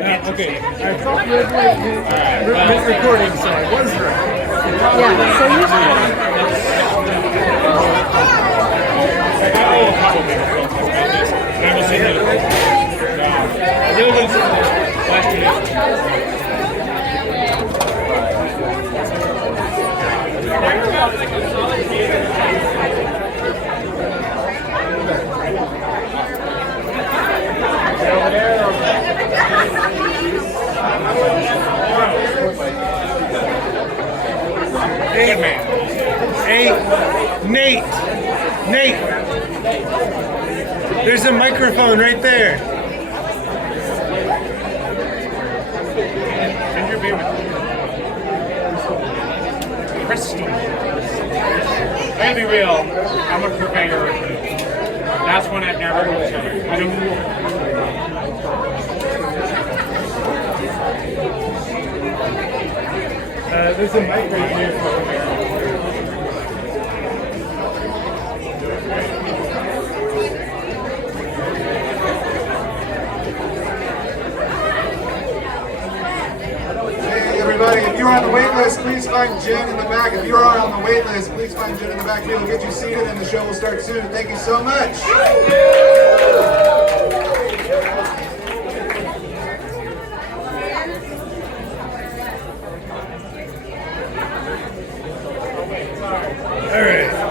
Okay, I thought we were recording, so I was right. Yeah, so you Hey, Nate, there's a microphone right there. Interview with Crystal. I gotta be real, I'm a purveyor. That's one I've never looked at. I don't. There's a mic right here. Everybody, if you're on the wait list, please find Jen in the back. If you are on the wait list, please find Jen in the back here. We'll get you seated and the show will start soon. Thank you so much. All right.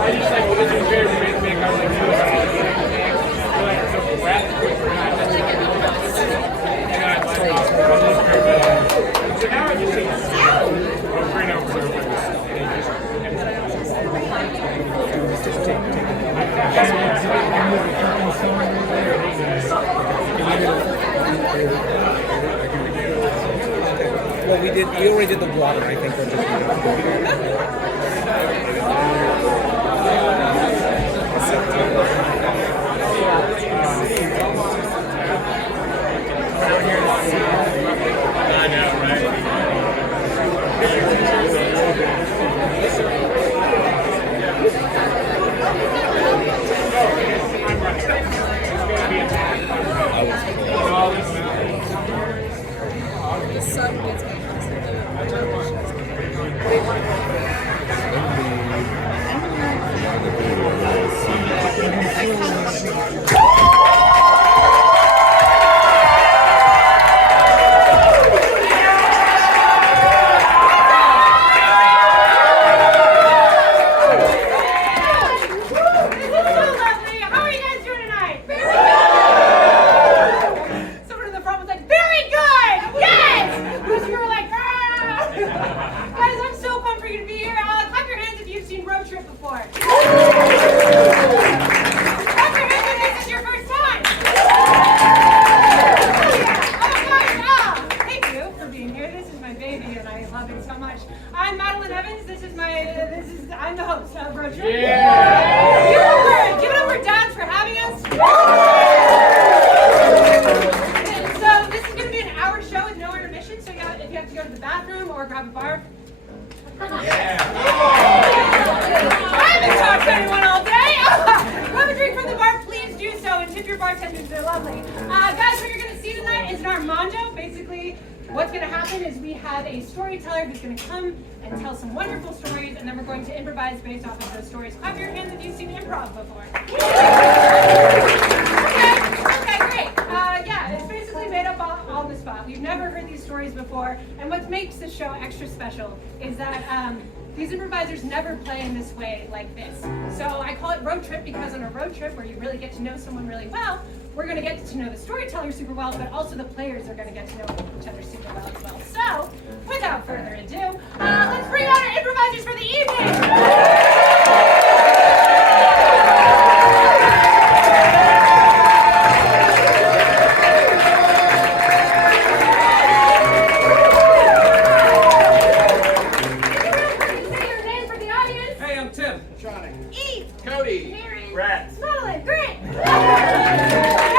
I just like this is very rhythmic. I was like so breath. So now I just say over and over and over. Well, we already did the water, I think. We're just I know, The sun gets me. I'm the host of Road Trip. Yeah! Give it up for dads for having us. So this is going to be an hour show with no intermission. So if you have to go to the bathroom or grab a bar. Yeah. I haven't talked to anyone all day. Grab a drink from the bar, please do so, and tip your bartenders. They're lovely. Guys, what you're going to see tonight is an Armando. Basically, what's going to happen is we have a storyteller who's going to come and tell some wonderful stories, and then we're going to improvise based off of those stories. Clap your hands if you've seen improv before. Okay, great. Yeah, it's basically made up on the spot. We've never heard these stories before, and what makes this show extra special is that these improvisers never play in this way like this. So I call it road trip because on a road trip where you really get to know someone really well, we're going to get to know the storyteller super well, but also the players are going to get to know each other super well as well. So, without further ado, let's bring out our improvisers for the evening! Cody, Rats, Madeline, great! I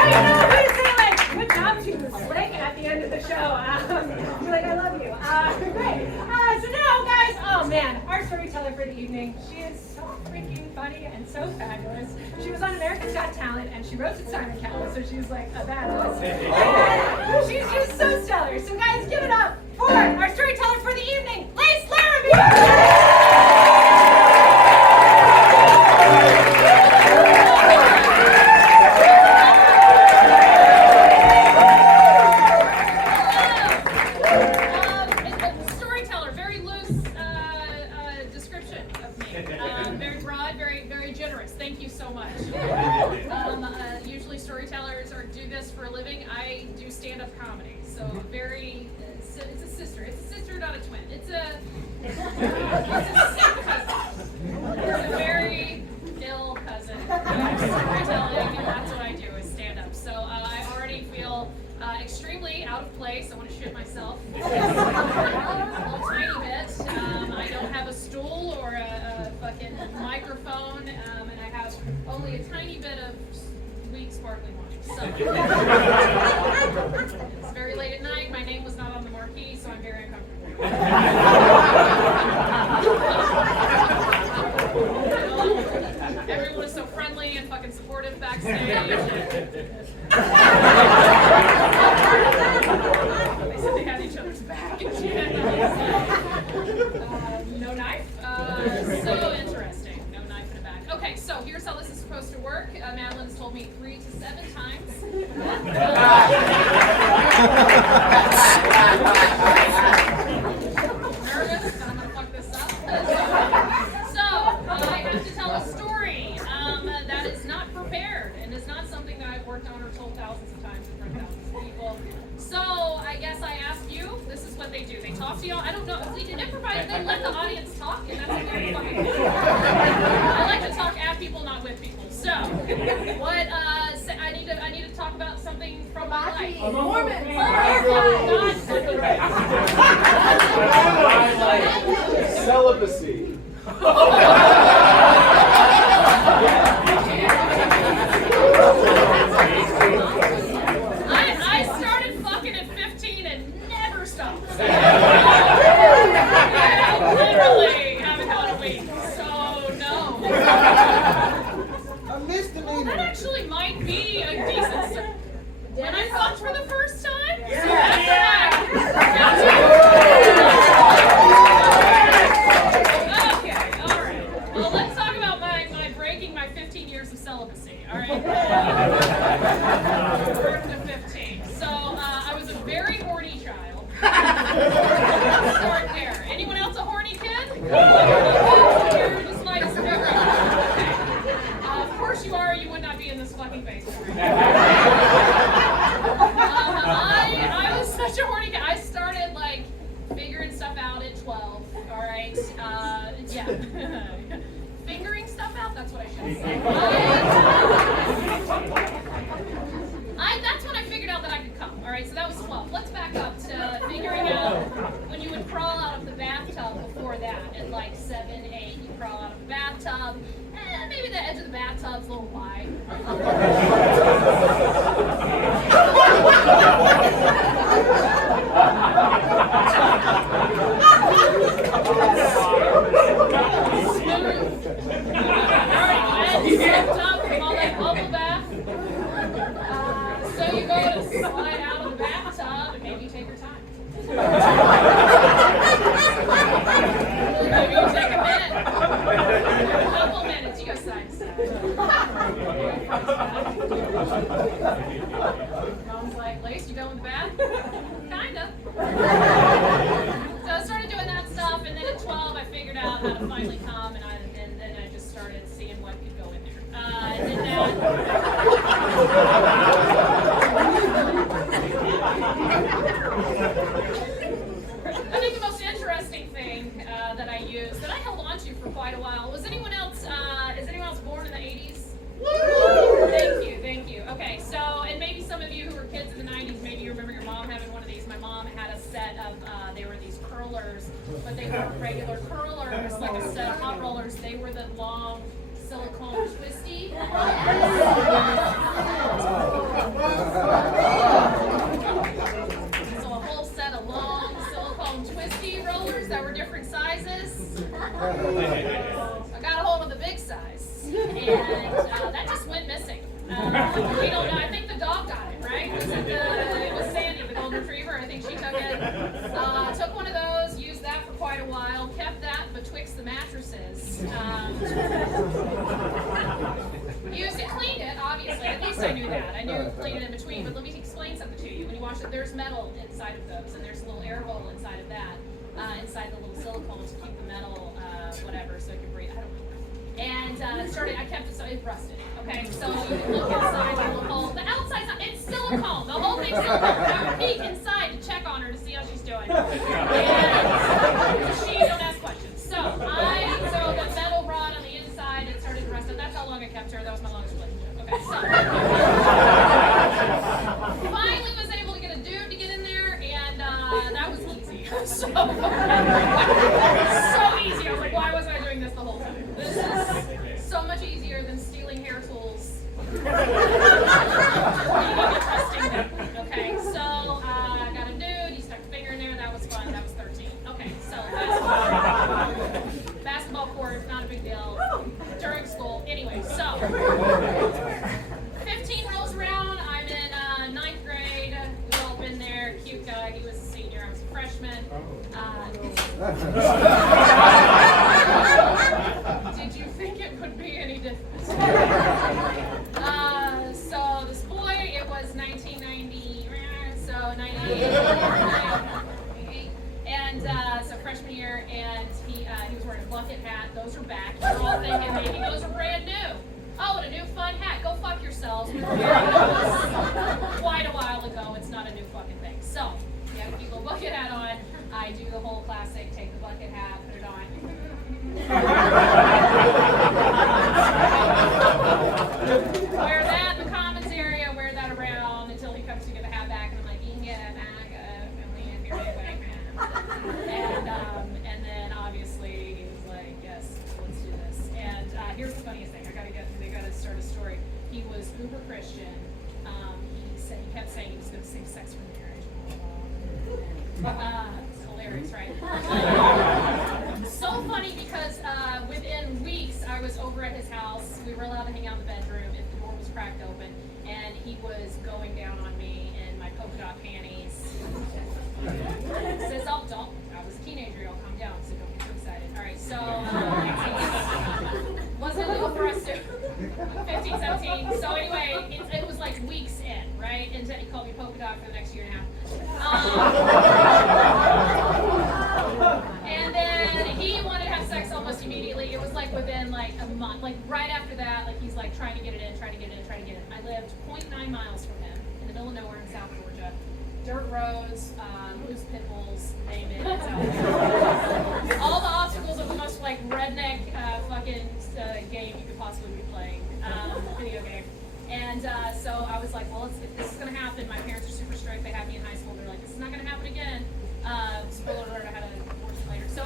don't know who to say, like, good job to the slick at the end of the show. Be like, I love you. Great. So now, guys, oh man, our storyteller for the evening, she is so freaking funny and so fabulous. She was on America's Got Talent and she roasted Simon Cowell, so she's like a badass. And she's just so stellar. So guys, give it up for our storyteller for the evening, Larrabee! Usually storytellers do this for a living. I do stand-up comedy, so it's a sister. It's a sister, not a twin. It's a sick cousin. It's a very ill cousin. Storytelling, and that's what I do is stand-up. So I already feel extremely out of place. I want to shit myself a little tiny bit. I don't have a stool or a fucking microphone, and I have only a tiny bit of sweet sparkling wine. So it's very late at night. My name was not on the marquee, so I'm very uncomfortable. Everyone is so friendly and fucking supportive backstage. They said they had each other's back. No knife. So interesting. No knife in the back. Okay, so here's how this is supposed to work. Madeline's told me 3 to 7 times. talk to y'all. I don't know. We can improvise, then let the audience talk, and that's a weird fucking thing. I like to talk at people, not with people. So, what? I need to talk about something from my life. A Mormon. God fucking Celibacy. I started fucking at 15 and never stopped. Literally haven't gone a week. So no. A misdemeanor. That actually might be a decent start. When I fucked for the first time? Yeah. Okay, alright. Well, let's talk about my breaking my 15 years of celibacy, alright? Birth to 15. So, I was a very horny child. Start there. Anyone else a horny kid? You're the slightest bit. Okay. Of course you are, you would not be in this fucking basement. I was such a horny kid. I started like figuring stuff out at 12. Alright. Yeah. Fingering stuff out? That's what I should say. That's when I figured out that I could come. Alright, so that was 12. Let's back up to figuring out when you would crawl out of the bathtub before that. At like 7, 8, you crawl out of the bathtub. Maybe the edge of the bathtub's a little wide. So you go to slide out of the bathtub and maybe you take your time. Maybe you take a minute. A couple minutes. You go side to side. Mom's like, Lace, you going to the bath? Kinda. So I started doing that stuff, and then at 12 I figured out how to finally come, and then I just started seeing what could go in there. And then I think the most interesting thing that I used, that I held on to for quite a while, was anyone else, is anyone else born in the 80s? Thank you. Okay, so, and maybe some of you who were kids in the 90s, maybe you remember your mom having one of these. My mom had a set of, they were these curlers, but they weren't regular curlers, like a set of hot rollers. They were the long silicone twisty. So a whole set of long silicone twisty rollers that were different sizes. I got a hold of the big size, and that just went missing. We don't know. I think the dog got it, right? It was Sandy, the golden retriever. I think she took it. Took one of those, used that for quite a while, kept that betwixt the mattresses. Used it, cleaned it, obviously. At least I knew that. I knew to clean it in between. But let me explain something to you. When you wash it, there's metal inside of those, and there's a little air hole inside of that, inside the little silicone to keep the metal, whatever, so it can breathe. I don't know. And I kept it so it rusted. Okay, so you can look inside the little hole. The outside's not, it's silicone. The whole thing's silicone. I would peek inside to check on her to see how she's doing. And she don't ask questions. So the metal rod on the inside, it started to rust. And that's how long I kept her. That was my longest relationship. Okay, so finally was able to get a dude to get in there, and that was easy. So easy. I was like, why wasn't I doing this the whole time? This is so much easier than stealing hair tools. Okay, so I got a dude, he stuck a finger in there, that was fun, that was 13. Okay, so basketball court, not a big deal, during school. Anyway, so 15 rolls around, I'm in 9th grade, we've all been there, cute guy, he was a senior, I was a freshman. Did you think it would be any different? So this boy, it was 1990, so 98, and so freshman year, and he was wearing a bucket hat. Those are back. You're all thinking maybe those are brand new. Oh, and a new fun hat. Go fuck yourselves. We were wearing those quite a while ago. It's not a new fucking thing. So you have to keep a bucket hat on. I do the whole classic, take the bucket hat, put it on. Wear that in the commons area, wear that around until he comes to get the hat back, and I'm like, you can get it back, and we in here anyway. And then obviously he was like, yes, let's do this. And here's the funniest thing, they gotta start a story. He was uber Christian. He kept saying he was going to save sex from marriage. It's hilarious, right? So funny because within weeks I was over at his house. We were allowed to hang out in the bedroom if the door was cracked open, and he was going down on me in my polka dot panties. Says, oh, don't. I was a teenager. I'll calm down, so don't get too excited. All right, so wasn't legal for us to 15, 17. So anyway, it was like weeks in, right? And then he called me polka dot for the next year and a half. And then he wanted to have sex almost immediately. It was like within like a month, like right after that, like he's like trying to get it in. I lived 0.9 miles from him in the middle of nowhere in South Georgia. Dirt roads, loose pit bulls, name it. All the obstacles of the most like redneck fucking game you could possibly be playing, video game. And so I was like, well, if this is going to happen, my parents are super strict. They had me in high school. They're like, this is not going to happen again. Spoiler alert, I had a divorce later. So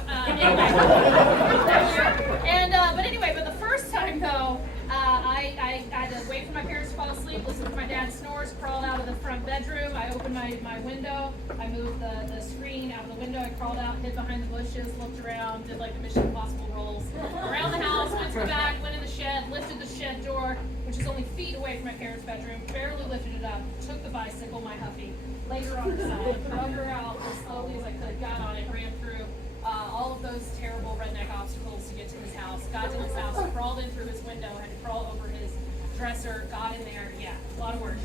anyway, but the first time though, I had to wait for my parents to fall asleep, listen to my dad snores, crawled out of the front bedroom. I opened my window. I moved the screen out of the window. I crawled out, hid behind the bushes, looked around, did like the Mission Impossible rolls. Around the house, went to the back, went in the shed, lifted the shed door, which is only feet away from my parents' bedroom, barely lifted it up, took the bicycle, my Huffy, laid her on her side, drug her out as slowly as I could, got on it, ran through all of those terrible redneck obstacles to get to his house, got to his house, crawled in through his window, had to crawl over his dresser, got in there. Yeah, a lot of work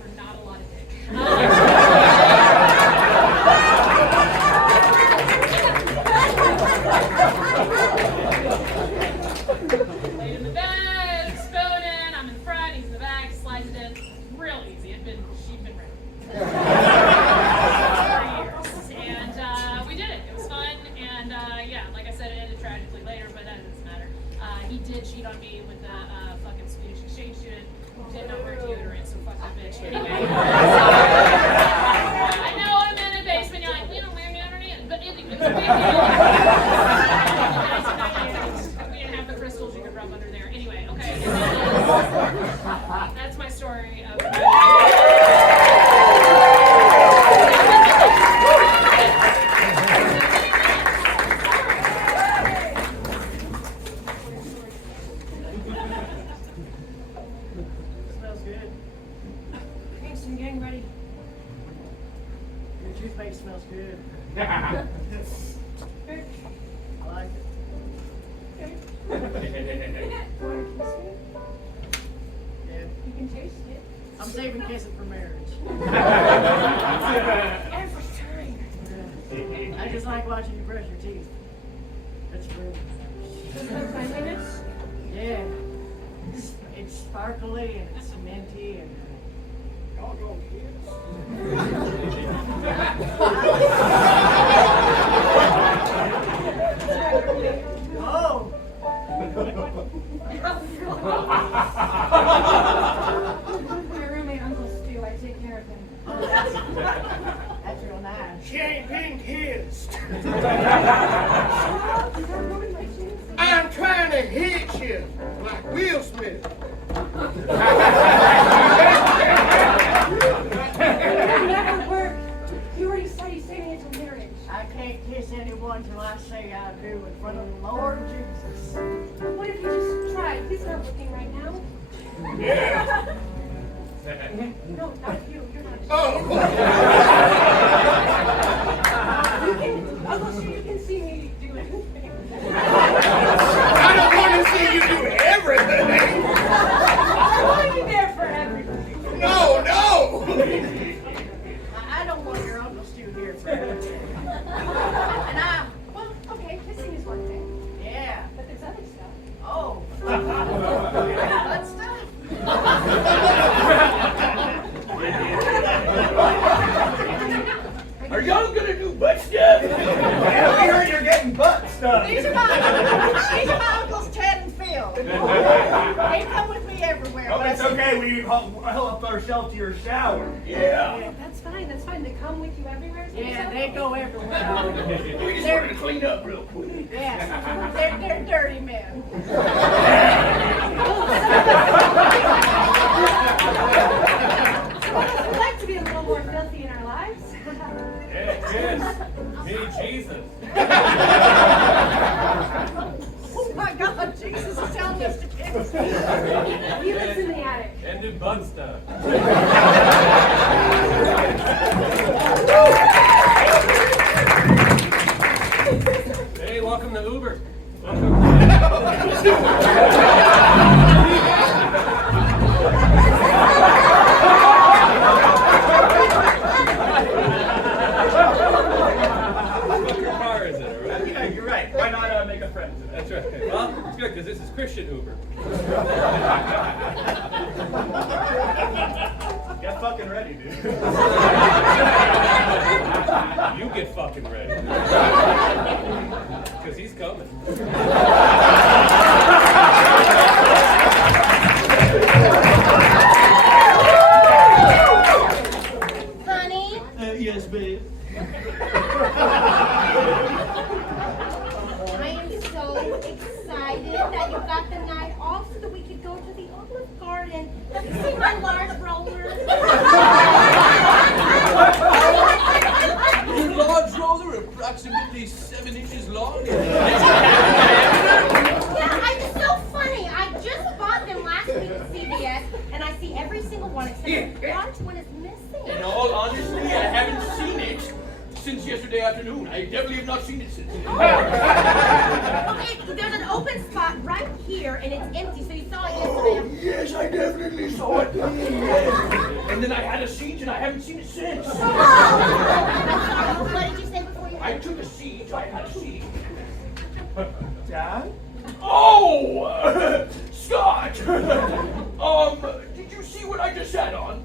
for not a lot of dick. Laid in the bed, spooning, I'm in front, he's in the back, slides it in. Real easy. She'd been ready. For years. And we did it. It was fun. And yeah, like I said, it ended tragically later, but that doesn't matter. He did cheat on me with the fucking Swedish exchange student who did not wear deodorant, so fuck that bitch. Anyway. I know I'm in a basement, you're like, we don't wear deodorant, but it was a big deal. We didn't have the crystals you could rub under there. Anyway, okay. That's my story of Smells good. Kingston gang ready. Your toothpaste smells good. Good. I like it. Want to kiss me? Yeah. You can taste it. I'm saving kissing for marriage. Every time. Yeah. I just like watching you brush your teeth. That's great. Doesn't have cleanliness? Yeah. It's sparkly and it's minty and Y'all gonna kiss? oh! My roommate, Uncle Stu, I take care of him. That's real nice. She ain't been kissed. My shoes. I'm trying to hit you like Will Smith. That never worked. You already said he's saving it till marriage. I can't kiss anyone till I say I do in front of the Lord Jesus. What if you just tried? He's not looking right now. Yeah. No, not you. You're not. Oh. You can, Uncle Stu, you can see me do anything. I don't want to see you do everything. I want you there for everything. No. I don't want your Uncle Stu here for everything. And Well, okay, kissing is one thing, yeah. but there's other stuff. Oh. Let's stop. stuff. These are my uncles Ted and Phil. They come with me everywhere. Oh, but it's okay. We help ourselves to your shower. Yeah. That's fine. That's fine. They come with you everywhere. Yeah, they go everywhere. We just wanted to clean up real quick. Yeah, they're dirty men. We'd like to be a little more filthy in our lives. Yes. Me, Jesus. Oh my God, Jesus is telling us to kiss. He lives in the attic. And do bug stuff. Hey, welcome to Uber. Yeah, you're right. Why not make a friend? That's right. Well, it's good because this is Christian Uber. Get fucking ready, dude. You get fucking ready. Because he's coming. Honey? Yes, babe. I am so excited that you got the night off so that we could go to the Olive Garden. Have you seen my large roller? Your large roller, approximately 7 inches long. Yeah, it's so funny. I just bought them last week at CVS, and I see every single one except the large one is missing. In all honesty, I haven't seen it since yesterday afternoon. I definitely have not seen it since. Okay, there's an open spot right here, and it's empty, so you saw it yesterday. Oh, yes, I definitely saw it. Yes. And then I had a seat, and I haven't seen it since. I'm sorry, what did you say before you I took a seat. I had a seat. Dad? Oh, Scott. Did you see what I just sat on?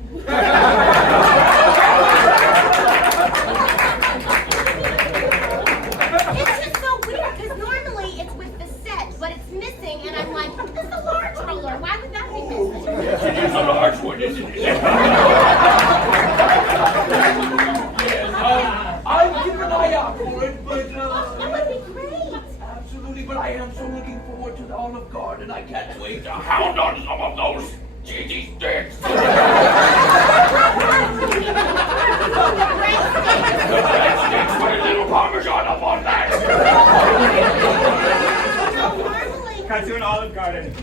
It's just so weird, because normally it's with the set, but it's missing, and I'm like, this is a large roller. Why would that be missing? It is a large one, isn't it? Yes, I'll keep an eye out for it, but That would be great. absolutely. But I am so looking forward to the Olive Garden. I can't wait to hound on some of those cheesy sticks. Sticks with a little Parmesan up on that. Cut to an Olive Garden.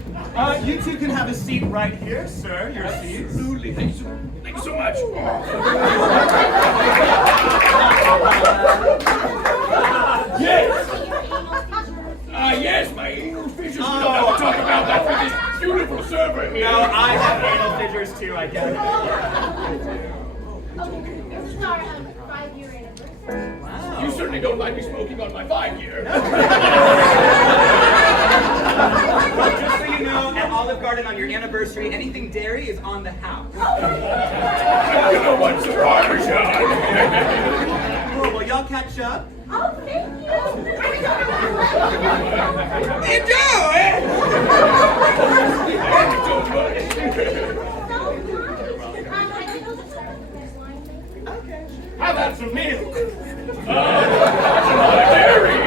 You two can have a seat right here, sir. Your seat. Absolutely. Thanks so much. Yes. Yes, my anal fissures. We don't have to talk about that for this beautiful server here. No, I have anal fissures too, I guess. This is our 5-year anniversary. Wow. You certainly don't like me smoking on my 5-year. Well, just so you know, at Olive Garden on your anniversary, anything dairy is on the house. You know what's the Parmesan? Cool, well, y'all catch up. Oh, thank you. Enjoy! How about some milk? That's a lot of dairy.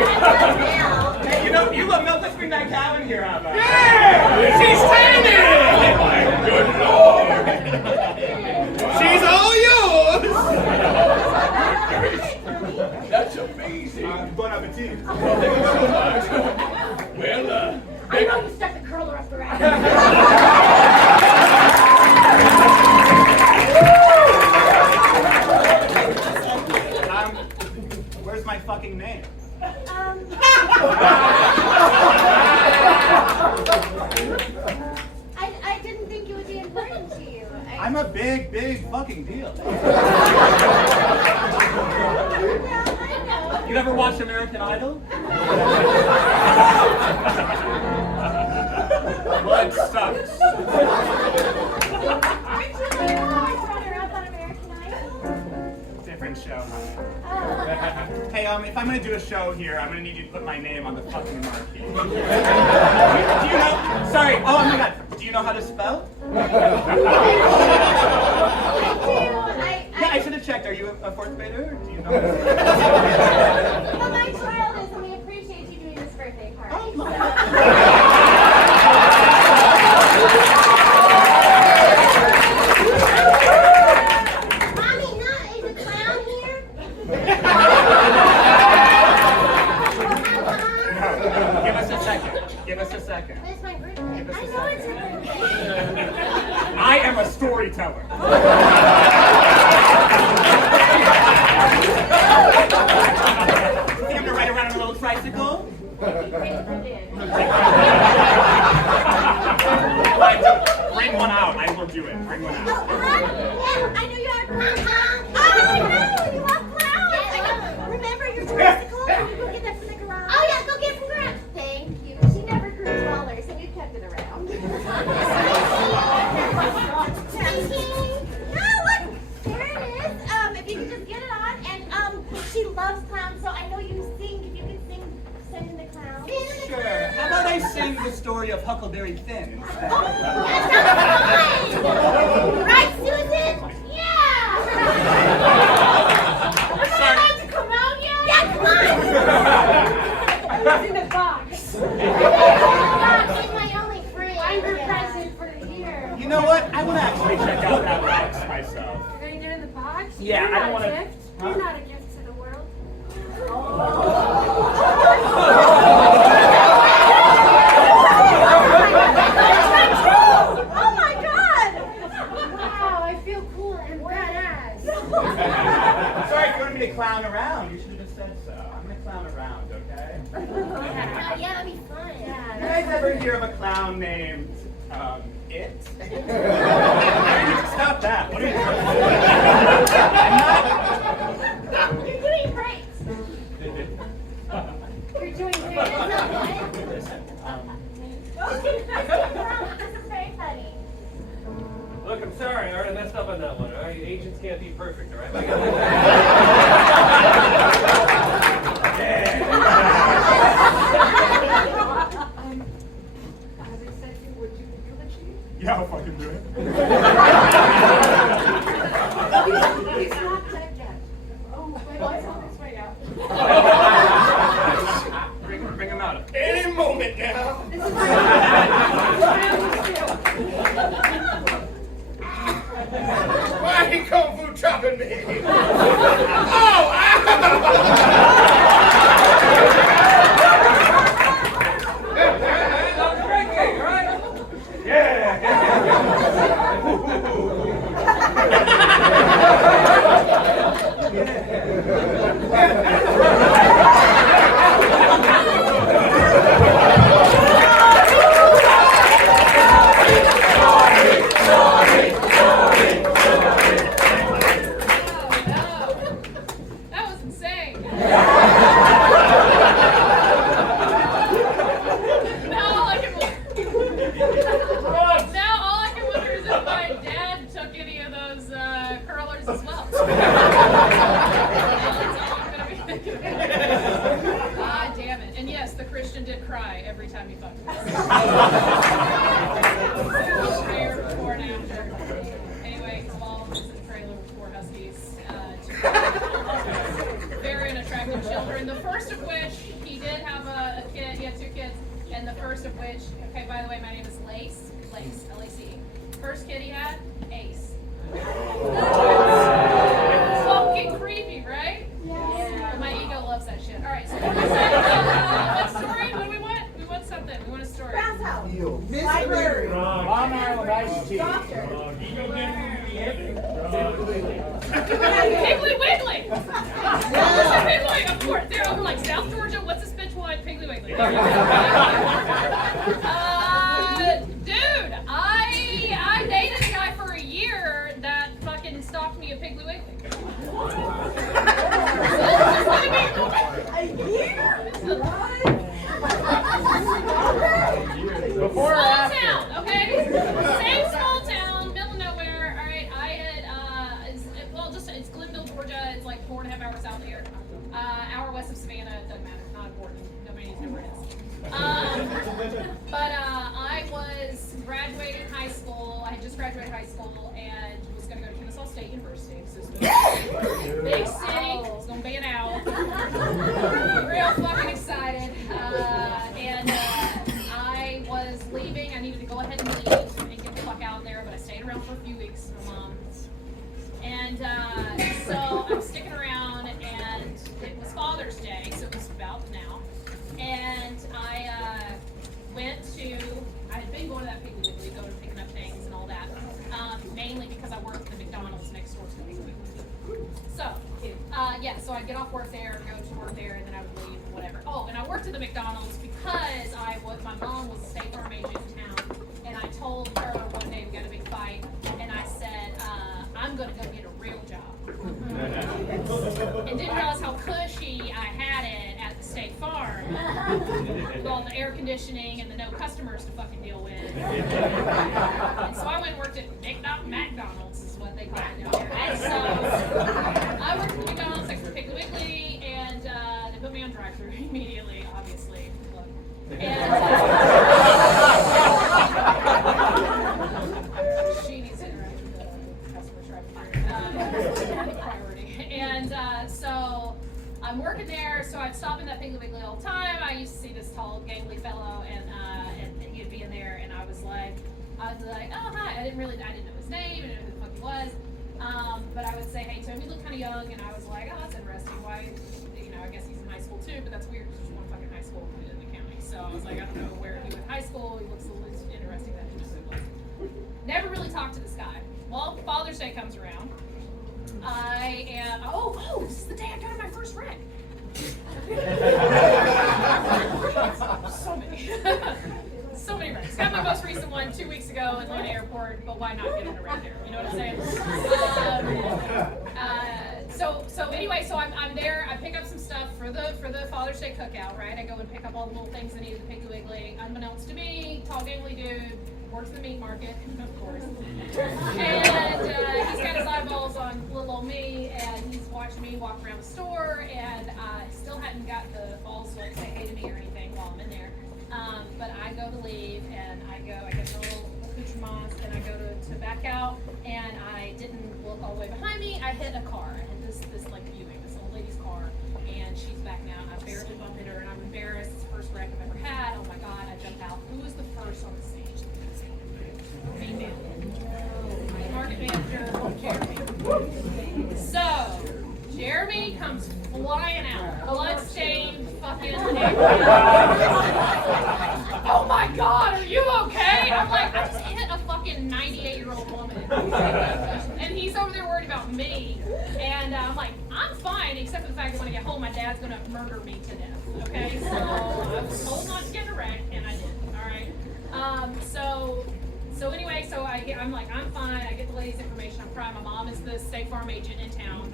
Hey, you love milk? Let's bring that cow in here, how about? Yeah! She's standing! Oh, my good Lord! She's all yours! That's amazing. Bon appetit. Thank you so much. Well, I know you stuck the curler up your ass. Where's my fucking name? I didn't think it would be important to you. I'm a big, big fucking deal. You ever watched American Idol? Blood sucks. Aren't you the runner-up on American Idol? different show. Hey, if I'm gonna do a show here, I'm gonna need you to put my name on the fucking marquee. Do you know? Sorry. Oh my God. Do you know how to spell? Yeah, I should have checked. Are you a fourth grader? Do you know? Well, my child is, and we appreciate you doing this birthday party. Oh my Mommy, is a clown here? No. Give us a second. Give us a second. It's my birthday. I know it's your birthday. I am a storyteller. Think I'm gonna ride around on a little tricycle? Bring one out. I will do it. Bring one out. Oh, yeah, I know you are a clown. Oh, no, you love clowns. Remember your tricycle? You go get that from the garage. Oh, yeah, go get it from the garage. Thank you. She never grew taller, so you kept it around. No, look, there it is. If you could just get it on, and she loves clowns, so I know you sing. If you can sing, send in the clown. Sure. How about I sing the story of Huckleberry Finn instead? Oh, that sounds fun! Right, Susan? Yeah! Are you allowed to come out yet? Yeah, come on! Who's in the box? She's my only friend. I'm your present for the year. You know what? I want to actually check out that box myself. You're gonna get in the box? Yeah, You're I don't not a wanna- gift. You're not a gift to the world. Oh my god! Wow, I feel cool and badass. Sorry, if you wanted me to clown around, you should have just said so. I'm gonna clown around, okay? Yeah, that'd be fun. You guys ever hear of a clown named, It? Stop that. What are you doing? You're doing great. You're doing great. This is very funny. Look, I'm sorry, I already messed up on that one. All right, agents can't be perfect, all right? Yeah, I'll fucking do it. He's not dead yet. Oh, wait, let's hold this way out. Bring him out. Any moment now. This is my Why he kung fu chopping me? Oh, Frankie, all right? That was insane. Now all I can wonder is if my dad took any of those curlers as well. That's all I'm gonna be thinking about. Ah, damn it. And yes, the Christian did cry every time he fucked me. Prayer before and after. Anyway, Kamal was in the trailer with 4 huskies. Very unattractive children. The first of which, he did have a kid. He had 2 kids. And the first of which, okay, by the way, my name is Lace. Lace, L-A-C. First kid he had, Ace. Fucking creepy, right? Yeah. My ego loves that shit. All right, so what was that? What story? What do we want? We want something. We want a story. Brown's house. Library. Long Island iced tea. Piggly Wiggly! What's a Piggly? Of course, they're over like South Georgia. What's this bitch want? Piggly Wiggly. Dude, I dated a guy for a year that fucking stalked me at Piggly Wiggly. A year? Before or Small after? town, okay? Same small town, middle of nowhere. All right, I had, it's Glenville, Georgia. It's like 4.5 hours out there. Hour west of Savannah. It doesn't matter. Not important. Nobody needs to know where it is. But I was graduating high school. I had just graduated high school and was going to go to Kennesaw State University. So big city. It's going to be an hour. Real fucking excited. And I was leaving. I needed to go ahead and leave and get the fuck out of there. But I stayed around for a few weeks with my mom. And so I'm sticking around, and it was Father's Day, so it was about now. And I had been going to that Piggly Wiggly, going and picking up things and all that, mainly because I worked at the McDonald's next door to the Piggly Wiggly. So, so I'd get off work there, go to work there, and then I would leave, whatever. Oh, and I worked at the McDonald's because my mom was a State Farm agent in town, and I told her one day we got a big fight, and I said, I'm going to go get a real job. And didn't realize how cushy I had it at the State Farm with all the air conditioning and the no customers to fucking deal with. And so I went and worked at McDonald's is what they call it down there. And so I worked at McDonald's next to Piggly Wiggly, and they put me on drive-thru immediately, obviously. And she needs to interact with the customers right here. Priority. And so I'm working there, so I'd stop in that Piggly Wiggly all the time. I used to see this tall, gangly fellow, and he'd be in there, and I was like, oh hi. I didn't know his name, I didn't know who the fuck he was. But I would say hey to him. He looked kind of young, and I was like, oh, that's interesting. Why? I guess he's in high school too, but that's weird because there's one fucking high school in the county. So I was like, I don't know where he went to high school. He looks a little interesting. That he just was. Never really talked to this guy. Well, Father's Day comes around. I am. Oh, this is the day I got in my first wreck. So many. So many wrecks. Got my most recent one 2 weeks ago at Atlanta Airport, but why not get in a wreck there? You know what I'm saying? So I'm there. I pick up some stuff for the Father's Day cookout, right? I go and pick up all the little things I need at the Piggly Wiggly. Unbeknownst to me, tall, gangly dude, works in the meat market, of course. And he's got his eyeballs on little old me, and he's watching me walk around the store, and still hadn't got the balls to like say hey to me or anything while I'm in there. But I go to leave, and I get a little accoutrements, and I go to back out, and I didn't look all the way behind me. I hit a car, and this like Buick, this old lady's car, and she's back now. I barely bumped into her, and I'm embarrassed. It's the first wreck I've ever had. Oh my God, I jumped out. Who was the first on the stage? Female. Market manager, Jeremy. So, Jeremy comes flying out, blood-stained fucking oh my God, are you okay? I'm like, I just hit a fucking 98-year-old woman. And he's over there worried about me. And I'm like, I'm fine, except for the fact that when I get home, my dad's going to murder me to death. Okay? So I was told not to get in a wreck, and I did. All right? So anyway, I'm like, I'm fine. I get the lady's information. I'm crying. My mom is the State Farm agent in town.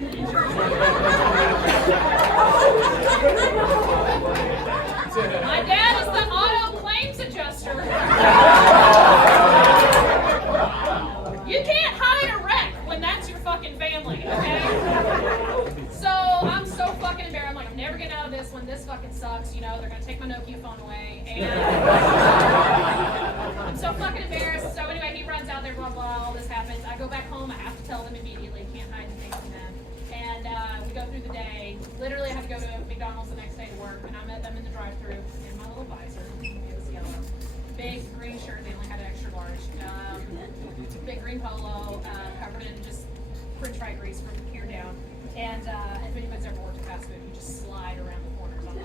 My dad is the auto claims adjuster. You can't hide a wreck when that's your fucking family, okay? So I'm so fucking embarrassed. I'm like, I'm never getting out of this one. This fucking sucks. You know, they're gonna take my Nokia phone away, and I'm so fucking embarrassed. So anyway, he runs out there, blah blah. All this happens. I go back home. I have to tell them immediately. Can't hide anything from them. And we go through the day. Literally, I have to go to McDonald's the next day to work, and I'm in the drive-thru in my little visor. It was yellow. Big green shirt. They only had an extra large. Big green polo, covered in just French fry grease from here down. And if anybody's ever worked at fast food, you just slide around the corners on the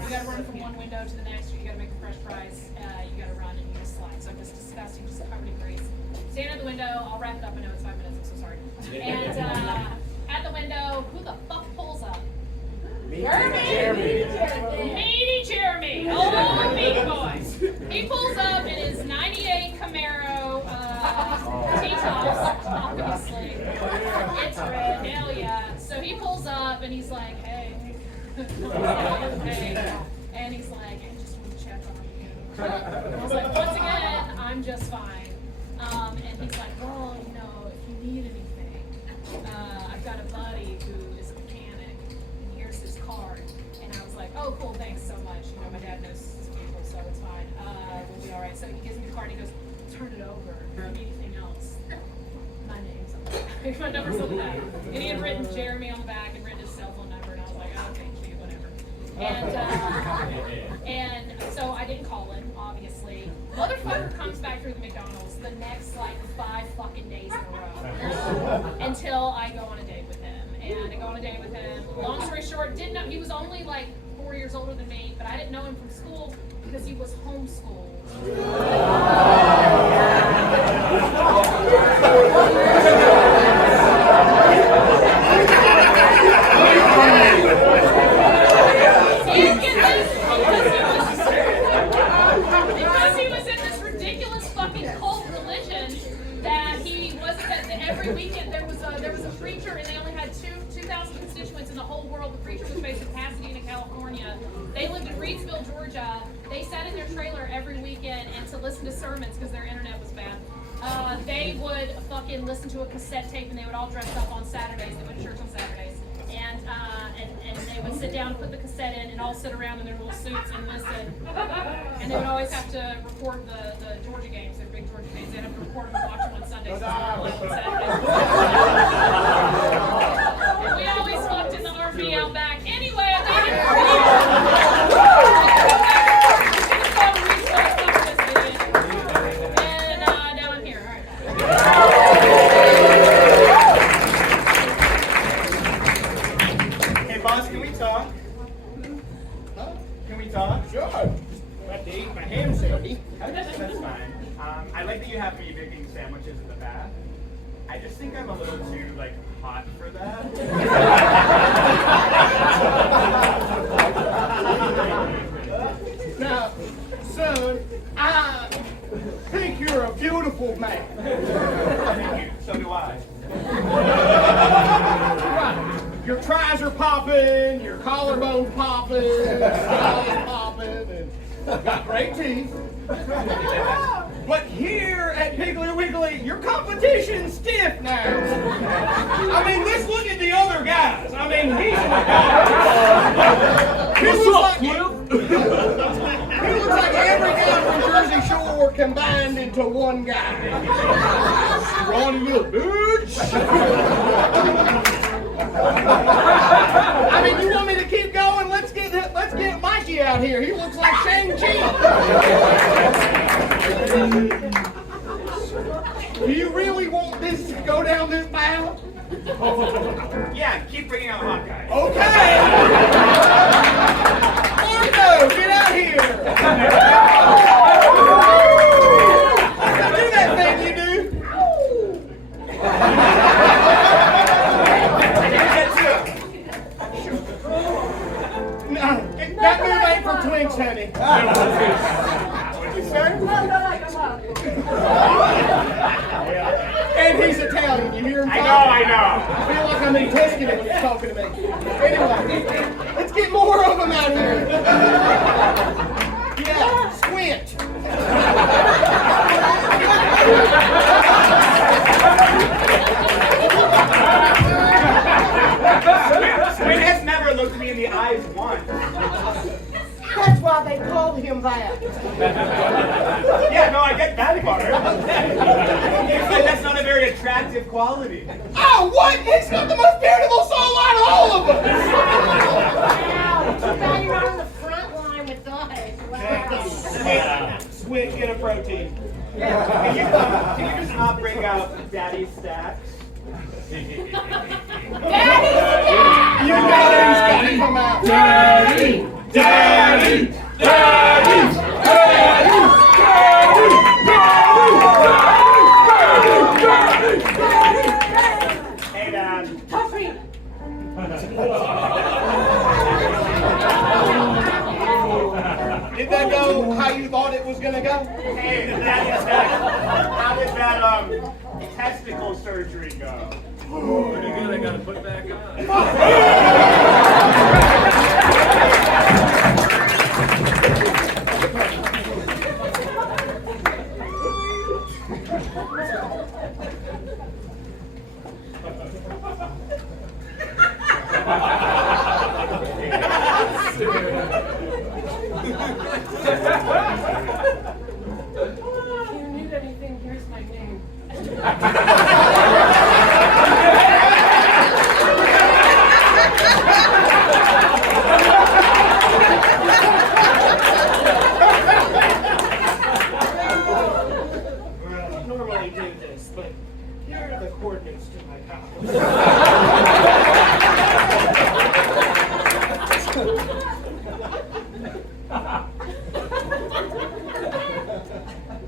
You gotta run from one window to the next, or you gotta make the fresh fries, you gotta run and you just slide. So I'm just disgusting, just covered in grease. Stand at the window, I'll wrap it up, I know it's 5 minutes, I'm so sorry. And at the window, who the fuck pulls up? Meaty Jeremy, old meat boy. He pulls up in his 98 Camaro T-tops, obviously. It's red, hell yeah. So he pulls up and he's like, hey. And he's like, I just want to check on you. I was like, once again, I'm just fine. And he's like, well, you know, if you need anything, car and he goes, turn it over. Anything else? My name's on the back. My number's on the back. And he had written Jeremy on the back and written his cell phone number, and I was like, okay, gee, whatever. And so I didn't call him, obviously. Motherfucker comes back through the McDonald's the next like 5 fucking days in a row until I go on a date with him. And I go on a date with him. Long story short, didn't know he was only like 4 years older than me, but I didn't know him from school because he was homeschooled. Because he was in this ridiculous fucking cult religion that he wasn't. That every weekend there was a preacher, and they only had 2,000 constituents in the whole world. The preacher was based in Pasadena, California. They lived in Reedsville, Georgia. They sat in their trailer every weekend and to listen to sermons because their internet was bad. They would fucking listen to a cassette tape, and they would all dress up on Saturdays. They went to church on Saturdays. And they would sit down and put the cassette in and all sit around in their little suits and listen. And they would always have to record the Georgia games, their big Georgia games. They'd have to record them and watch them on Sundays and on Saturdays. We always fucked in the RV out back. Anyway, I think and now I'm here. All right. Can we talk? Huh? Can we talk? Sure. About to eat my ham sandwich. That's fine. I like that you have me making sandwiches in the bath. I just think I'm a little too, like, hot for that. Now, son, I think you're a beautiful man. Thank you. So do I. Right. Your tries are popping, your collarbone's popping, your style is popping, and got great teeth. But here at Piggly Wiggly, your competition's stiff now. I mean, let's look at the other guys. I mean, he's my guy. He looks like every guy from Jersey Shore combined into one guy. Scrawny little bitch. I mean, you want me to keep going? Let's get Mikey out here. He looks like Shang-Chi. Do you really want this to go down this path? Yeah, keep bringing out hot guys. Okay. Marco, get out here. Now do that thing you do. No, that move ain't for twinks, honey. And he's Italian, you hear him talking? I know. I feel like I'm in Tuscany when he's talking to me. Anyway, let's get more of them out here. Yeah, squint. Squint has never looked me in the eyes once. That's why they called him that. Yeah, no, I get that part. But that's not a very attractive quality. Oh, what? He's got the most beautiful soul out of all of us. Wow, too bad you're not on the front line with us. Wow. Squint, get a protein. Can you just not bring out daddy's stacks? Daddy Stacks! You daddy's gotta come out. Daddy! Daddy! Daddy! Daddy! Hey, Dad. Puppy! Did that go how you thought it was gonna go? Hey, daddy's stacks. How did that testicle surgery go? Pretty good, I gotta put back on.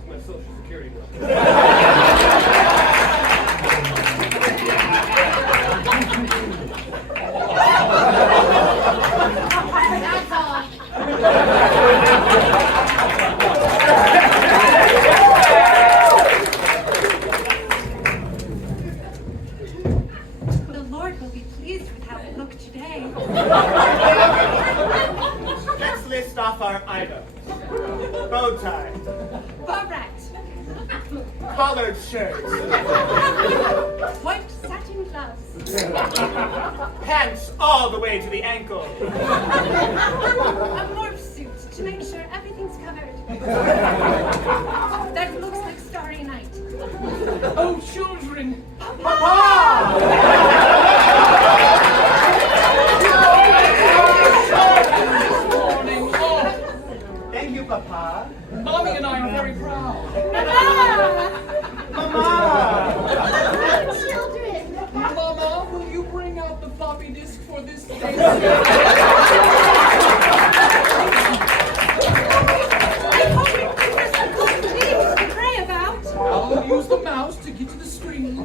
My social security number. That's all. The Lord will be pleased with how we look today. Let's list off our items. Bow tie, Correct. collared shirts, White satin gloves. pants all the way to the ankle. A morph suit to make sure everything's covered. That looks like Starry Night. Oh, children! This morning, oh, Thank you, Papa. Mommy and I are very proud. Mama! Children. Mama, will you bring out the floppy disk for this day? I hope you give us a good news to pray about. I'll use the mouse to get to the screen.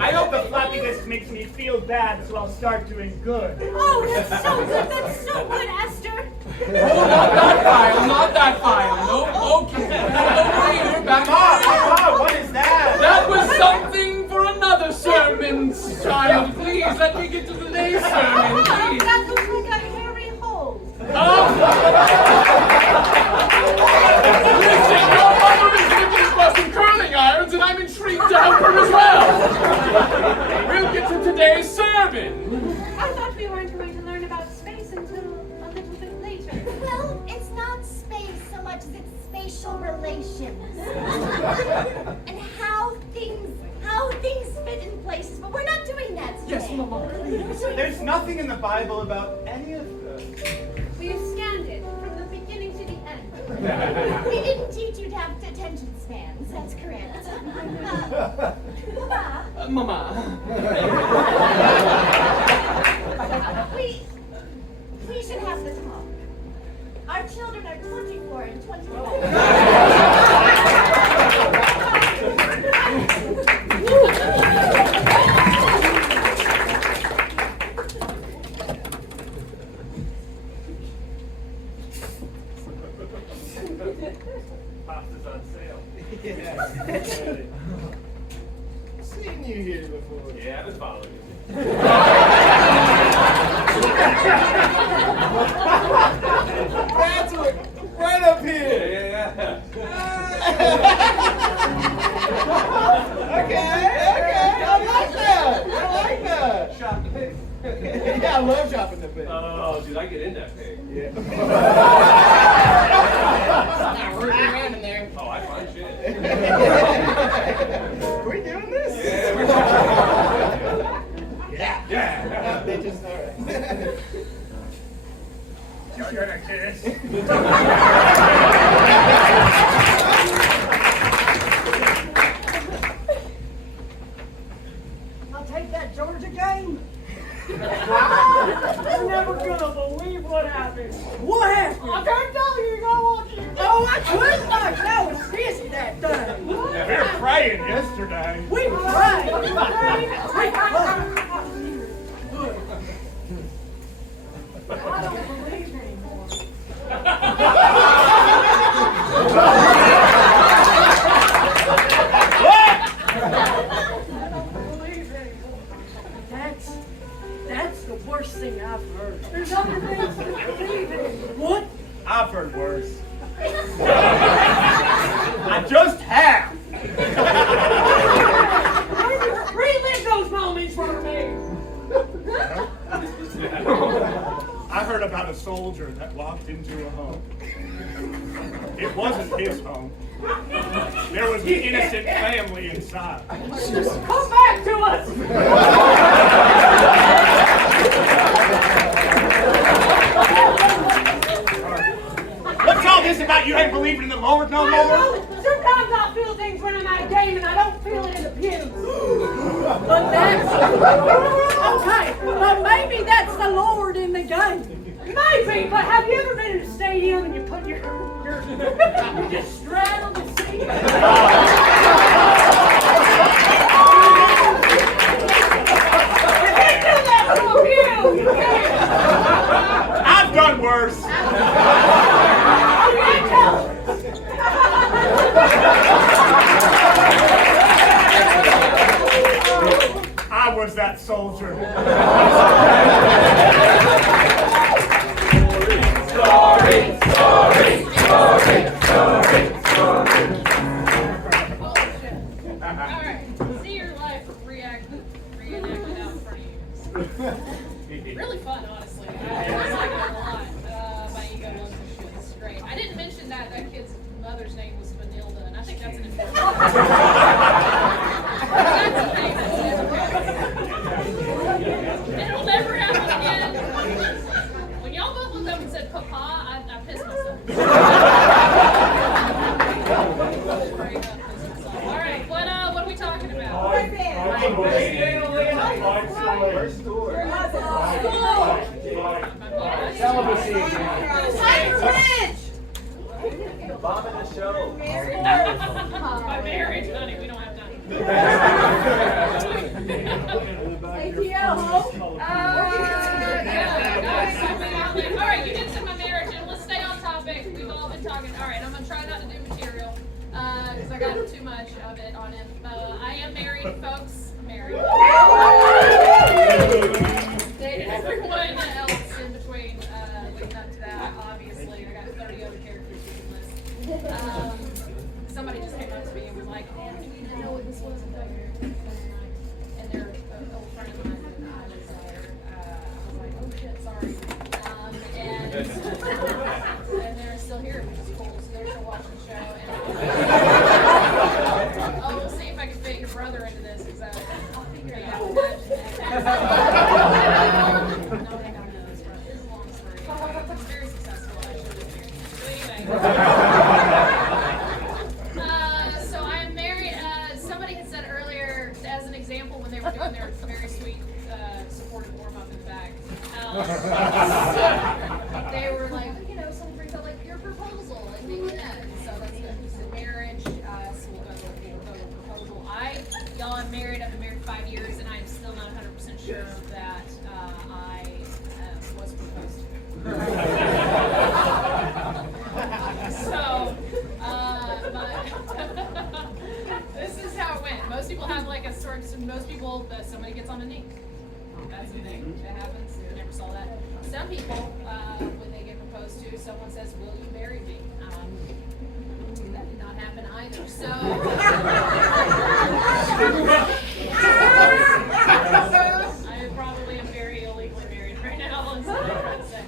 I hope the floppy disk makes me feel bad, so I'll start doing good. Oh, that's so good. That's so good, Esther. Oh, not that file, not that file. No, okay. Over here, back Papa, what is that? That was something for another sermon, child. Please, let me get to today's sermon, please. That looks like a hairy hole. Listen, your mother is looking for some curling irons, and I'm intrigued to help her as well. We'll get to today's sermon. I thought we weren't going to learn about space until a little bit later. Well, it's not space so much as it's spatial relations. And how things fit in places, but we're not doing that today. Yes, Mama. There's nothing in the Bible about any of this. We've scanned it from the beginning to the end. We didn't teach you to have attention spans. That's correct. Mama. We should have this talk. Our children are 24 and 21. Pasta's on sale. Seen you here before. Yeah, I've been following you. That's what, right up here. Yeah. Okay, I like that. Shop the pig. Yeah, I love shopping the pig. Oh, dude, I get in that pig. Yeah. Not rooting around in there. Oh, I find shit. We doing this? Yeah, we're Yeah. They just all right. You're gonna kiss. I'll take that Georgia game. You're never gonna believe what happened. What happened? I can't tell you, you gotta watch it. Oh, I could not. That was busy that day. We were praying yesterday. We prayed. I don't believe anymore. That's the worst thing I've heard. There's other things to believe in. What? I've heard worse. I just have. Relive those moments for me. I heard about a soldier that walked into a home. It wasn't his home. There was an innocent family inside. Come back to us. What's all this about you ain't believing in the Lord no more? Sometimes I feel things when I'm at a game and I don't feel it in the pews. But Okay, but maybe that's the Lord in the game. Maybe, but have you ever been in a stadium and you put your you just straddle the seat? I've done worse. I was that soldier. Alright, see your life reenacted out in front of you. Really fun, honestly. I like it a lot. My ego loves this shit. It's great. I didn't mention that kid's mother's name was Vanilda, and I think that's an important that's a thing that's never it'll never happen again. When y'all both looked up and said Papa, I pissed myself. Alright, what are we talking about? Celibacy. Bomb in the show. My marriage, honey, we don't have time. Alright, you did say my marriage, and let's stay on topic. We've all been talking. Alright, I'm gonna try not to do material, because I got too much of it on him. I am married, folks. I'm married. Dated everyone else in between, leading up to that, obviously. I got 30 other characters you can list. Somebody just came up to me and was like, man, we didn't know what this was until you're and they're an old friend of mine, and I was like, oh shit, sorry. And they're still here, which is cool, so they're still watching the show. And we'll see if I can fit your brother into this, because I'll figure it out. No, they don't know this, but it's a long story. It's very successful, I showed it here. So anyway. So I'm married. Somebody had said earlier, as an example, when they were doing their very sweet, supportive warm-up in the back, they were like, someone brings up like your proposal, and they went at it. So that's good. We said marriage. So we'll go with proposal. Y'all, I'm married. I've been married 5 years, and I'm still not 100% sure that I was proposed to. So, this is how it went. Most people have like a sort of, most people, somebody gets on a knee. That's the thing that happens. I never saw that. Some people, when they get proposed to, someone says, will you marry me? That did not happen either. So, I probably am very illegally married right now. Is what I'm trying to say.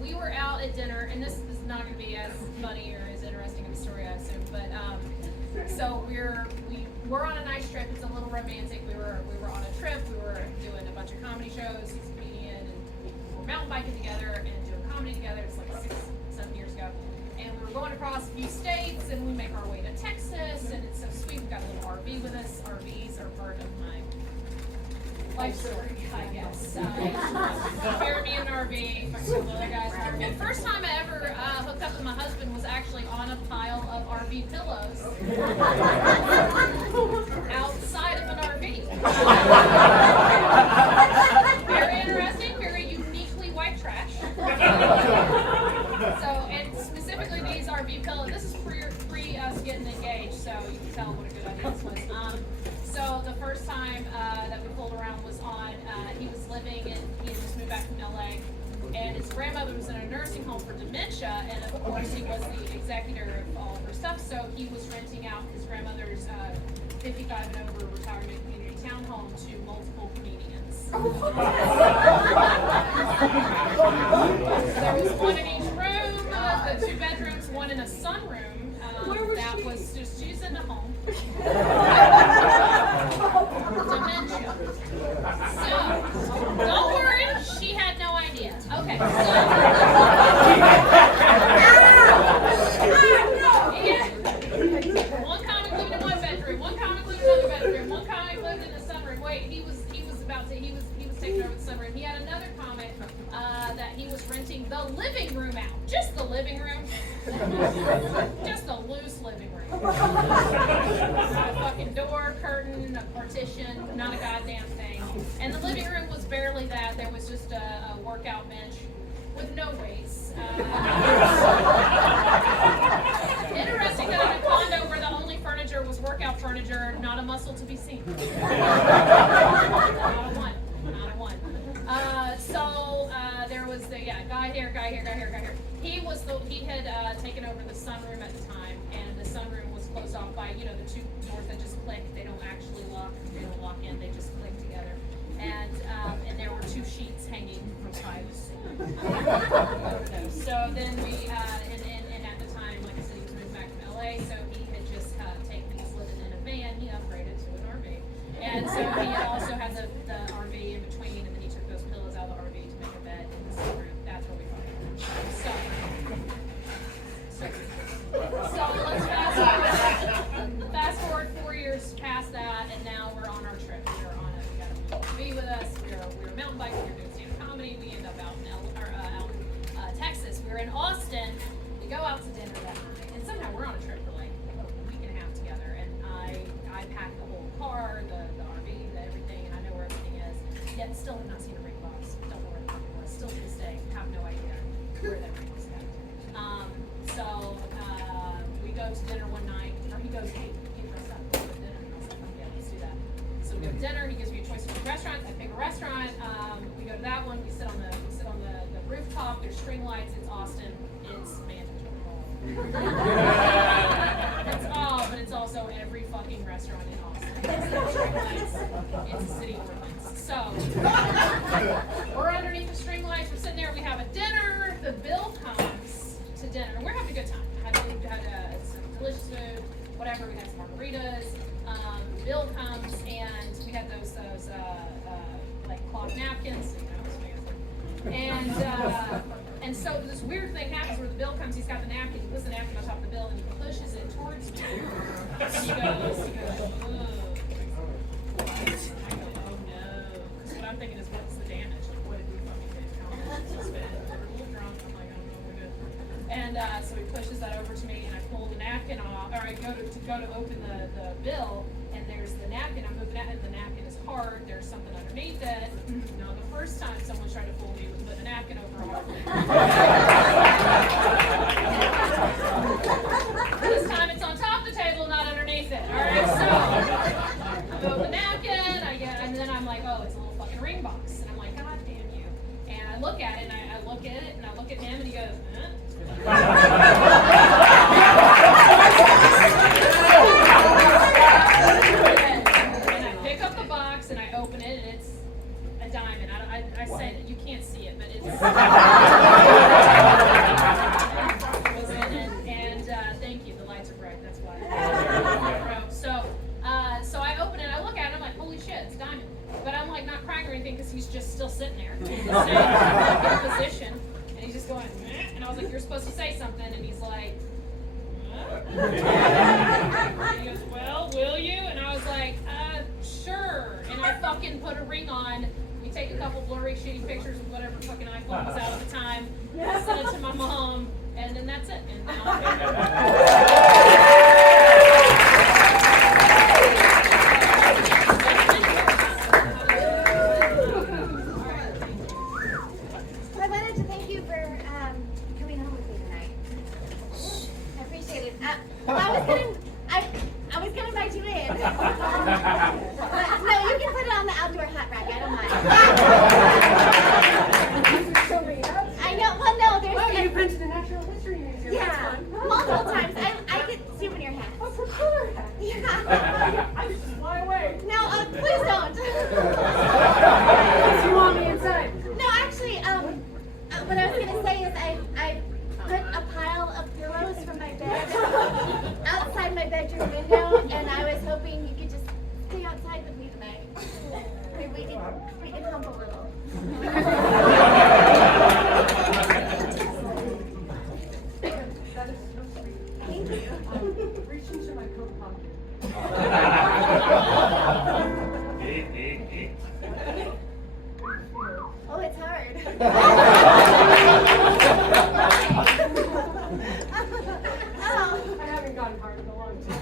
We were out at dinner, and this is not going to be as funny or as interesting of a story, I assume. But so we were on a nice trip. It's a little romantic. We were on a trip. We were doing a bunch of comedy shows. He's a comedian, and we were mountain biking together and doing comedy together. It's like 6-7 years ago. And we were going across a few states, and we make our way to Texas, and it's so sweet. We've got a little RV with us. RVs are part of my life story, I guess. Married me in an RV, fucking some other guys in an RV. First time I ever hooked up with my husband was actually on a pile of RV pillows outside of an RV. Very interesting, very uniquely white trash. So, and specifically these RV pillows, this is pre us getting engaged, so you can tell what a good idea this was. So the first time that we pulled around was on, he was living and he had just moved back from LA, and his grandmother was in a nursing home for dementia, and of course he was the executor of all of her stuff, so he was renting out his grandmother's 55 and over retirement community townhome to multiple comedians. There was one in each room, the 2 bedrooms, one in a sunroom. That was just using a home. Dementia. So, don't worry, she had no idea. Okay, One comic lived in one bedroom, one comic lived in another bedroom, one comic lived he was taking over the sunroom. He had another comic that he was renting the living room out, just the living room, just a loose living room. A fucking door, curtain, a partition, not a goddamn thing. And the living room was barely that. There was just a workout bench with no weights. Interesting that in a condo where the only furniture was workout furniture, not a muscle to be seen. Not a one. So there was the guy here. He had taken over the sunroom at the time, and the sunroom was closed off by the two doors that just click. They don't actually lock. They don't lock in. They just click together. And there were two sheets hanging from pipes over those. So then we and at the time, like I said, he was moving back from LA, so he had just taken these living in a van. He upgraded to an RV, and so he also had the RV in between, and then he took those pillows out of the RV to make a bed in the sunroom. That's where we found him. So let's fast forward 4 years past that, and now we're on our trip. We got a movie with us. We were mountain biking. We were doing stand-up comedy. We end up out in Texas. We were in Austin. We go out to dinner that night, and somehow we're on a trip for like a week and a half together. And I packed the whole car, the RV, everything, and I know where everything is. Yet still have not seen a ring box. Don't know where the fucking was. Still to this day, have no idea where that ring was at. So we go to dinner one night, or he goes, hey, get dressed up, go to dinner. And I was like, oh yeah, let's do that. So we go to dinner. He gives me a choice of two restaurants. I pick a restaurant. We go to that one. We sit on the rooftop. There's string lights. It's Austin. It's mandatory. But it's also every fucking restaurant in Austin. It's the string lights. It's a city ordinance. So we're underneath the string lights. We're sitting there. We have a dinner. The bill comes to dinner. We're having a good time. We had some delicious food. Whatever. We had some margaritas. The bill comes, and we had those like cloth napkins. And so this weird thing happens where the bill comes, he's got the napkin, he puts the napkin on top of the bill and he pushes it towards me. And he goes, ugh. I go, oh no. Because what I'm thinking is, what's the damage? Like, what did we fucking get? How much did we spend? We're a little drunk. I'm like, I don't know, we're good. And so he pushes that over to me, and I pull the napkin off, or I go to open the bill, and there's the napkin. I'm moving it, and the napkin is hard. There's something underneath it. No, the first time someone tried to fool me was putting a napkin over a hard. This time it's on top of the table, not underneath it. All right, so I open the napkin, and then I'm like, oh, it's a little fucking ring box, and I'm like, God damn you. And I look at it, and I look at it, and I look at him, and he goes, huh? And I pick up the box and I open it, and it's a diamond. I say that you can't see it, but it's. and thank you. The lights are bright. That's why. So I open it. I look at it. I'm like, holy shit, it's a diamond. But I'm like not crying or anything because he's just still sitting there in the same position, and he's just going. And I was like, you're supposed to say something, and he's like. And he goes, well, will you? And I was like, sure. And I fucking put a ring on. We take a couple blurry, shitty pictures with whatever fucking iPhone was out at the time. I sent it to my mom, and then that's it. And then I'll I wanted to thank you for coming home with me tonight. I appreciate it. I was gonna invite you in. No, you can put it on the outdoor hot rack. I don't mind. I know. Well, no, there's. Oh, you've been to the Natural History Museum. Yeah, multiple times. I get souvenir hats. Oh, propeller hats. Yeah. I just fly away. No, please don't. You want me inside? No, actually, what I was gonna say is I put a pile of pillows from my bed outside my bedroom window, and I was hoping you could just stay outside with me tonight. Maybe we can hump a little. That is so sweet. Thank you. Reach into my coat pocket. I haven't gotten hard in a long time.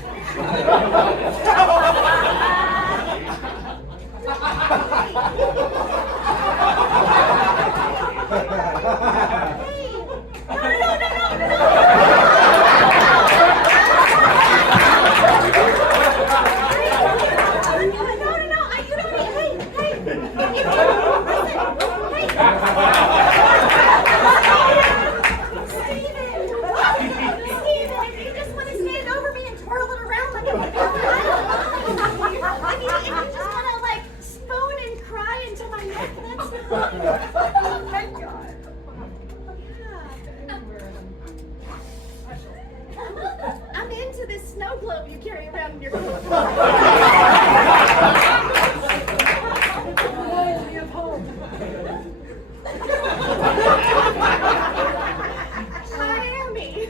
I'm into this snow globe you carry around in your coat. Reminds me of home. Miami.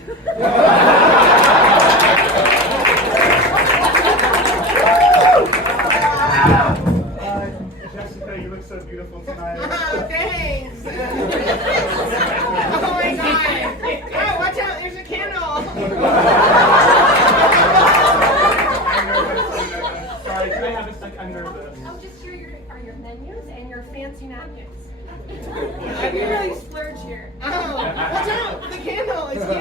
Jessica, you look so beautiful tonight. Oh, thanks. Oh my God. Oh, watch out, there's a candle. Sorry, can I have a second? I'm nervous. Oh, just here are your menus and your fancy napkins. I You really splurge here. Oh, watch out, the candle is huge.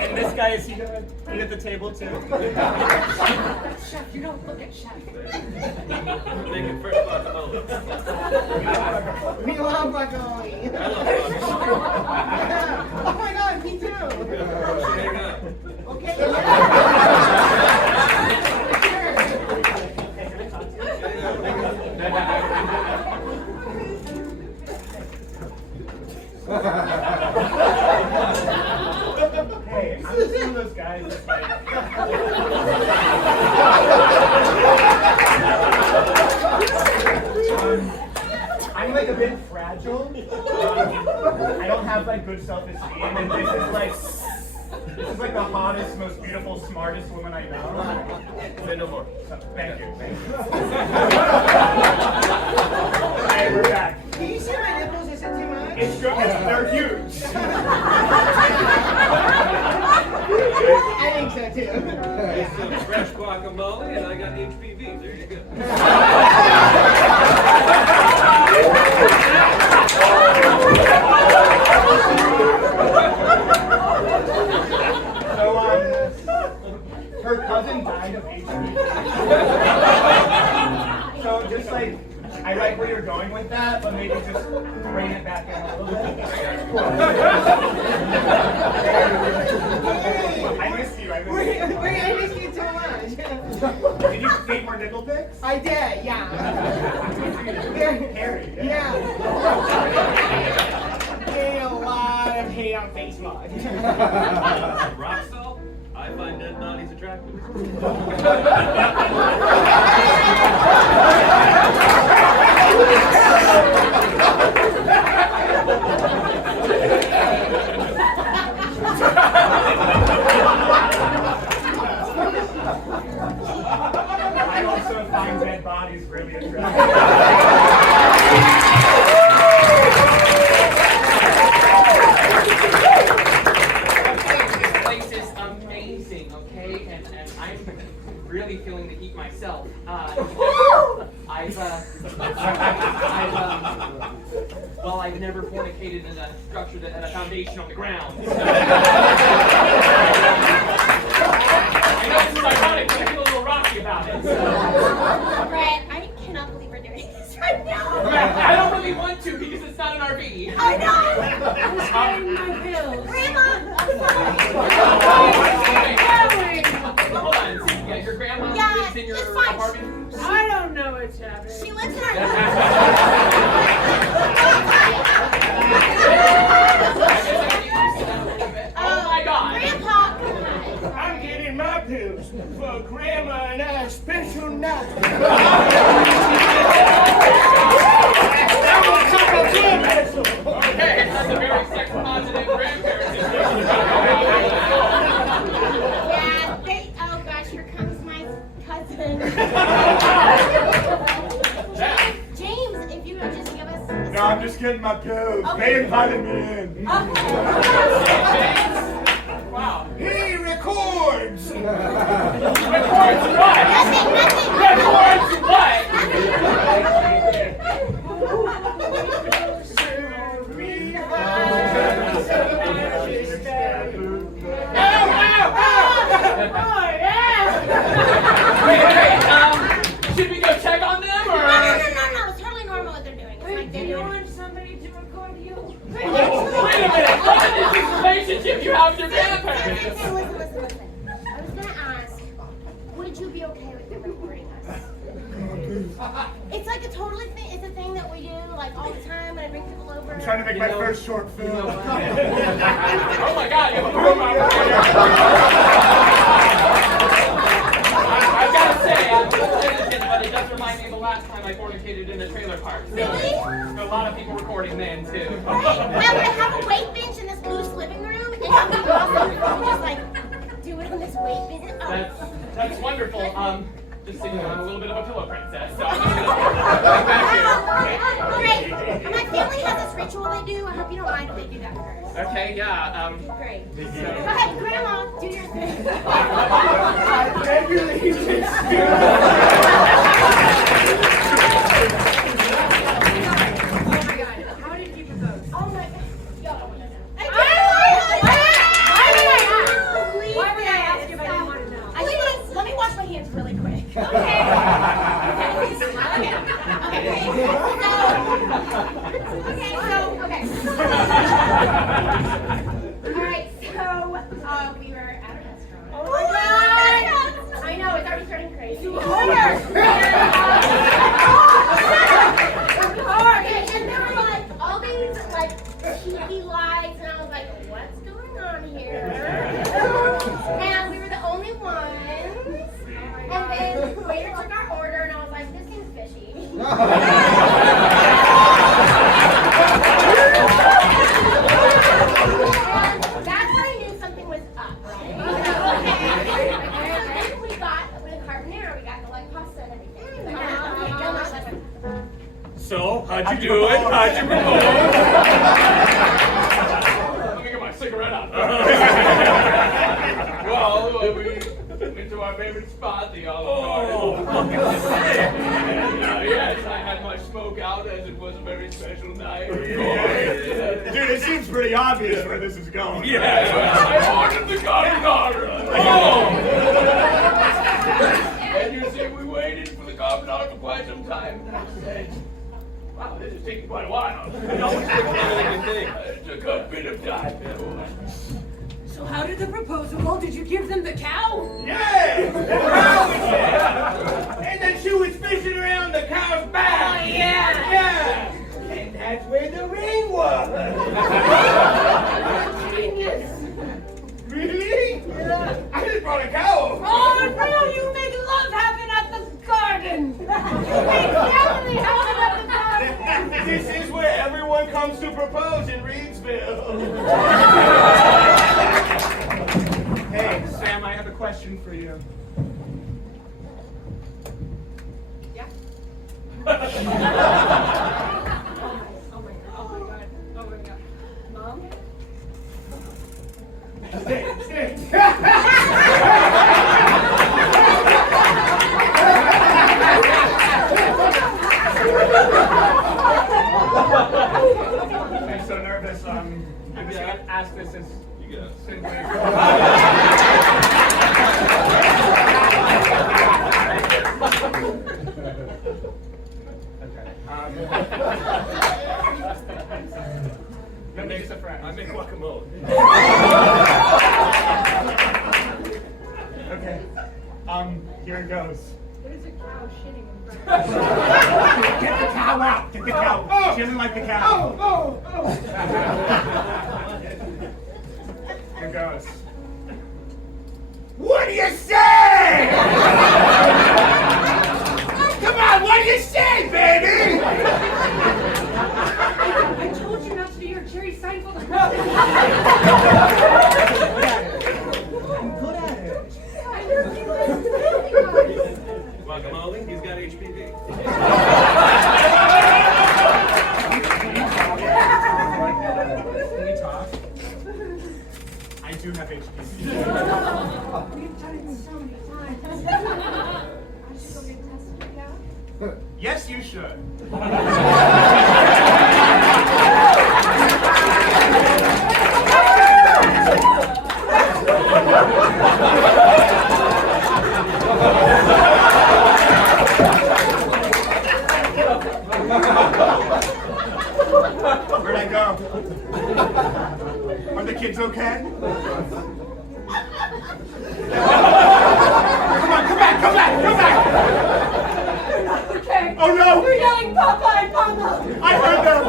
And this guy, is he gonna eat at the table too? Chef, you don't look at chef. Making first guacamole. We love broccoli. I love guacamole. Oh my God, me too. Hang up. Okay, Hey, I'm just one of those guys that's like... I'm like a bit fragile. I don't have like good self-esteem, and this is like the hottest, most beautiful, smartest woman I know. Say no more. So, thank you. Hey, we're back. can you see my nipples? Is it too much? It's good. They're huge. I think so too. It's some fresh guacamole, and I got HPV. There you go. So, her cousin died of HIV. So, just like, I like where you're going with that, but maybe just bring it back in a little bit. I missed you. I missed you too much. Did you take more nipple pics? I did, yeah. Harry. Yeah. Getting a lot of hate on Facebook. Rock salt? I find dead bodies attractive. I also find dead bodies really attractive. This place is amazing, okay? And I'm really feeling the heat myself. I've never fornicated in a structure that had a foundation on the ground. So. I know this is ironic, but I feel a little rocky about it. So. Brett, I cannot believe we're doing this right now. I don't really want to because it's not an RV. I know. I'm getting my pills. Grandma, I'm sorry. Hold on, so your grandma lives in your apartment? I don't know what's happening. She lives in Oh my God! Grandpa, I'm getting my pills for Grandma and I special night. Okay, that's a very sex-positive grandparent situation. yeah, oh gosh, here comes my cousin. James, if you would just give us a in my clothes. They invited me in. Wow. He records. Records what? Records what? Should we go check on them or? No. It's totally normal what they're doing. It's like they're You doing. want somebody to record you? Wait a minute. What is this relationship you have with your grandparents? Hey, listen. I was gonna ask, would you be okay with them recording us? It's like a totally thing. It's a thing that we do like all the time when I bring people over. I'm trying to make my first short film. Oh my God, you have a room out here. I've got to say, I'm hesitant, but it does remind me of the last time I fornicated in a trailer park. So Really? a lot of people recording then too. Right. I'm gonna have a weight bench in this loose living room, and I'm gonna just like do it on this weight bench. That's wonderful. Just so you know, I'm a little bit of a pillow princess. So Great. And my family has this ritual they do. I hope you don't mind if they do that first. okay, yeah. Great. Go ahead, Grandma, do your thing. I regularly How did you propose? Oh my God. Why would I ask you if I didn't want to know? Let me wash my hands really quick. Okay. Alright, so we were at a restaurant. Oh my God! I know, it's already turning crazy. Okay, and there were like all these like cheeky lights, and I was like, what's going on here? And we were the only ones. And then the waiter took our order, and I was like, this seems fishy. And that's when I knew something was up, right? And then we got with carbonara, we got the like pasta and everything. So, how'd you do it? How'd you propose? let me get my cigarette out. Well, we went to our favorite spot, the Olive Garden. Yes, I had my smoke out as it was a very special night. Dude, it seems pretty obvious where this is going. Yeah, I ordered the carbonara. Oh! And you see, we waited for the carbonara for quite some time. And I said, wow, this is taking quite a while. It took a bit of time. So how did the proposal go? Did you give them the cow? Yeah! And then she was fishing around the cow's back. Oh, yeah. Yeah! And that's where the ring was. Genius. Really? Yeah. I just brought a cow. Oh no, you make love happen at the garden. You make family happen at the garden. This is where everyone comes to propose in Reedsville. Hey, Sam, I have a question for you. Yeah. Oh my god. Mom? Stay. I'm so nervous. I'm just gonna ask this as simply. Let me get a friend. I make guacamole. Okay. Here it goes. There's a cow shitting in front of Get the cow out! Get the cow! She doesn't like the cow. Here goes. What do you say? Come on, what do you say, baby? I told you not to do your Jerry Seinfeld. Guacamole? He's got HPV. Yes, you should. Where'd I go? Are the kids okay? Come back! Okay. Oh no! You're yelling Popeye, Papa! I heard them!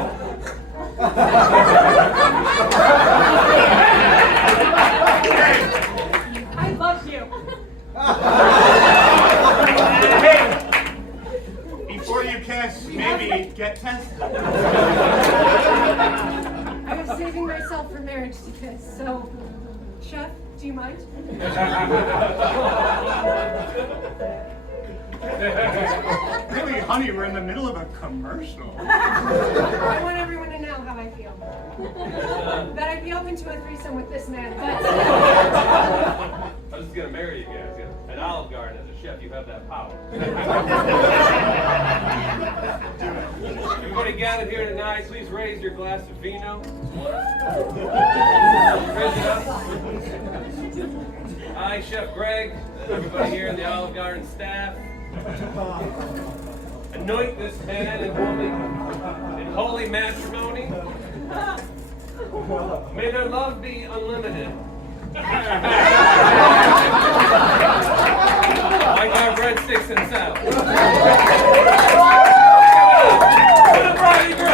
I love you. Hey! Before you kiss, maybe get tested. I was saving myself for marriage to kiss, so, Chef, do you mind? Really, honey, we're in the middle of a commercial. I want everyone to know how I feel. That I'd be open to a threesome with this man, but... I'm just gonna marry you guys. Yeah. At Olive Garden, as a chef, you have that power. Everybody gathered here tonight, please raise your glass of vino. Raise it up. I, Chef Greg, everybody here in the Olive Garden staff, anoint this man and woman in holy matrimony. May their love be unlimited. Like our breadsticks and salad. To the bride and groom.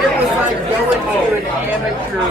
It was like going to an amateur